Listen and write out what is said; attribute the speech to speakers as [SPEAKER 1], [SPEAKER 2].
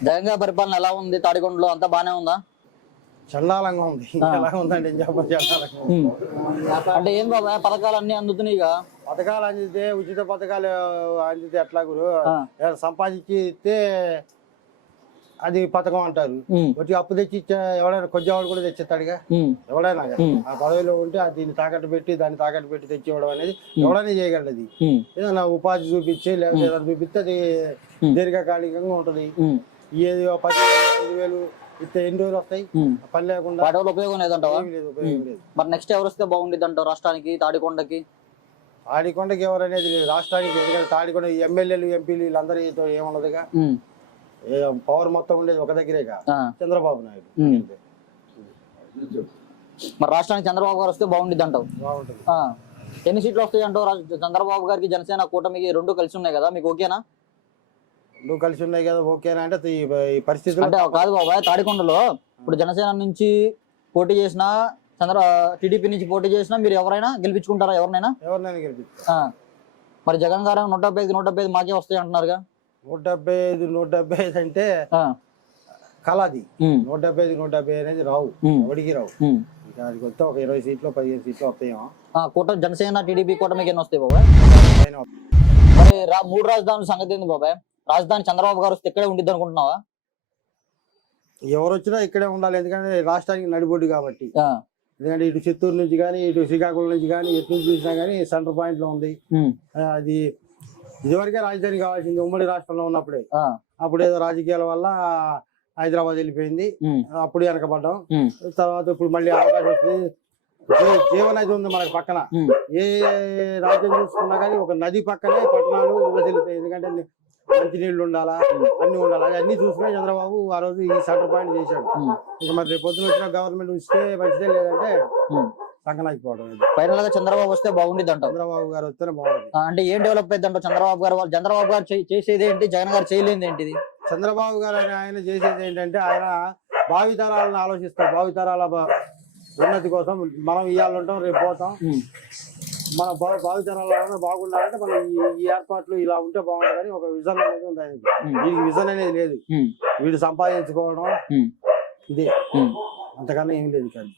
[SPEAKER 1] జగన్ గారి పరిపాలన ఎలా ఉంది? తాడికొండలో అంతా బానే ఉందా?
[SPEAKER 2] చండాలంగా ఉంది. ఎలా ఉందండి? చండాలంగా ఉంది.
[SPEAKER 1] అంటే ఏం బాబా పథకాలు అన్ని అందుతున్నాయిగా
[SPEAKER 2] పథకాలు అందితే ఉచిత పథకాలు అందితే ఎట్లా గురు?
[SPEAKER 1] ఆ.
[SPEAKER 2] ఏదైనా సంపాదించి ఇస్తే అది పథకం అంటారు.
[SPEAKER 1] ఉమ్,
[SPEAKER 2] వచ్చి అప్పు తెచ్చి ఇచ్చే ఎవడైనా కొద్దివాడు కూడా తెచ్చిస్తాడుగా?
[SPEAKER 1] ఉమ్,
[SPEAKER 2] ఎవడైనా కానీ.
[SPEAKER 1] ఉమ్.
[SPEAKER 2] ఆ పదవిలో ఉంటే ఆ దీన్ని తాకట్టు పెట్టి దాన్ని తాకట్టు పెట్టి తెచ్చి ఇవ్వడం అనేది ఎవడైనా చేయగలదు అది.
[SPEAKER 1] ఉమ్,
[SPEAKER 2] ఏదైనా ఉపాధి చూపించి లేకపోతే ఏదైనా చూపిస్తే అది. దీర్ఘకాలికంగా ఉంటది.
[SPEAKER 1] ఉమ్,
[SPEAKER 2] ఏది పది ఐదు వేలు ఇస్తే ఎన్ని రోజులు వస్తాయి. పని లేకుండా
[SPEAKER 1] వాటి వల్ల ఉపయోగం లేదంటావా?
[SPEAKER 2] ఏమీ లేదు ఉపయోగం లేదు.
[SPEAKER 1] మరి నెక్స్ట్ ఎవరు వస్తే బాగుండిద్ది అంటావు రాష్ట్రానికి తాడికొండకి?
[SPEAKER 2] తాడికొండకి ఎవరనేది లేదు రాష్ట్రానికి ఎందుకంటే తాడికొండ ఎమ్మెల్యేలు ఎంపీలు వీళ్ళందరితో ఏమున్నదిగా
[SPEAKER 1] ఉమ్,
[SPEAKER 2] పవర్ మొత్తం ఉండేది ఒక దగ్గరేగా?
[SPEAKER 1] ఆ.
[SPEAKER 2] చంద్రబాబు నాయుడు.
[SPEAKER 1] ఉమ్.
[SPEAKER 2] అంతే.
[SPEAKER 1] మరి రాష్ట్రానికి చంద్రబాబు గారు వస్తే బాగుండిద్ది అంటావు
[SPEAKER 2] బాగుంటుంది.
[SPEAKER 1] ఎన్ని సీట్లు వస్తాయి అంటావు రా- చంద్రబాబు గారికి జనసేన కూటమికి రెండు కలిసి ఉన్నాయి కదా మీకు ఓకేనా?
[SPEAKER 2] నువ్వు కలిసి ఉన్నాయి కదా ఓకేనా అంటే ఈ పరిస్థితులు
[SPEAKER 1] అంటే కాదు బాబాయ్ తాడికొండలో ఇప్పుడు జనసేన నుంచి పోటీ చేసినా చంద్ర టీడీపీ నుంచి పోటీ చేసినా మీరు ఎవరైనా గెలిపించుకుంటారా? ఎవరినైనా?
[SPEAKER 2] ఎవరినైనా గెలిపిస్తారు
[SPEAKER 1] ఆ. మరి జగన్ గారు నూట డెబ్బై ఐదు నూట డెబ్బై ఐదు మాకే వస్తాయి అంటున్నారుగా?
[SPEAKER 2] నూట డెబ్బై ఐదు నూట డెబ్బై ఐదు అంటే. కళది. నూట డెబ్బై ఐదు నూట డెబ్బై అనేది రావు. ఎవడికి రావు. ఇంకా అది కొత్త ఒక ఇరవై సీట్లు పదిహేను సీట్లు వస్తాయేమో.
[SPEAKER 1] ఆ, కూటమి జనసేన టీడీపీ కూటమికి ఎన్ని వస్తాయి బాబాయ్. మరి మూడు రాజధానుల సంగతి ఏంది బాబాయ్? రాజధాని చంద్రబాబు గారు వస్తే ఇక్కడే ఉండిద్ది అనుకుంటున్నావా?
[SPEAKER 2] ఎవరు వచ్చినా ఇక్కడే ఉండాలి. ఎందుకంటే రాష్ట్రానికి నడిబొడ్డు కాబట్టి. ఎందుకంటే ఇటు చిత్తూరు నుంచి కానీ ఇటు శ్రీకాకుళం నుంచి కానీ ఎటు నుంచి చూసినా కానీ సెంటర్ పాయింట్లో ఉంది. అది ఇదివరకే రాజధాని కావాల్సింది ఉమ్మడి రాష్ట్రంలో ఉన్నప్పుడే. అప్పుడు ఏదో రాజకీయాల వల్ల హైదరాబాద్ వెళ్ళిపోయింది. అప్పుడు వెనకబడ్డాం. తర్వాత ఇప్పుడు మళ్ళీ అవకాశం వచ్చింది జీవనది ఉంది మనకి పక్కన. ఏ రాజ్యం చూసుకున్నా కానీ ఒక నది పక్కనే పట్టణాలు విభజిల్లుతాయి. ఎందుకంటే మంచినీళ్ళు ఉండాలా అన్ని ఉండాలి. అది అన్ని చూసుకునే చంద్రబాబు ఆ రోజు ఈ సెంటర్ పాయింట్ చేశాడు ఇక మరి రేపు పొద్దున వచ్చిన గవర్నమెంట్ ఇస్తే మంచిదే లేదంటే
[SPEAKER 1] ఫైనల్గా చంద్రబాబు వస్తే బాగుండిద్ది అంటావు
[SPEAKER 2] చంద్రబాబు గారు వస్తేనే బాగుంటుంది.
[SPEAKER 1] అంటే ఏం డెవలప్ అయింది అంటావు చంద్రబాబు గారు? వాళ్ళు చంద్రబాబు గారు చేసేది ఏంటి? జగన్ గారు చేయలేనిది ఏంటిది?
[SPEAKER 2] చంద్రబాబు గారు ఆయన చేసేది ఏంటంటే ఆయన భావితరాలను ఆలోచిస్తారు భావితరాల బ- ఉన్నతి కోసం మనం ఇవాళ ఉంటాం రేపు పోతాం. మన భావితరాలు బాగుండాలంటే మనం ఈ- ఏర్పాట్లు ఇలా ఉంటే బాగుంటుందని ఒక విజన్ అనేది ఉంది ఆయనకి. వీడికి విజన్ అనేది లేదు. వీడు సంపాదించుకోవడం ఇదే. అంతకన్నా ఏం లేదు కానీ.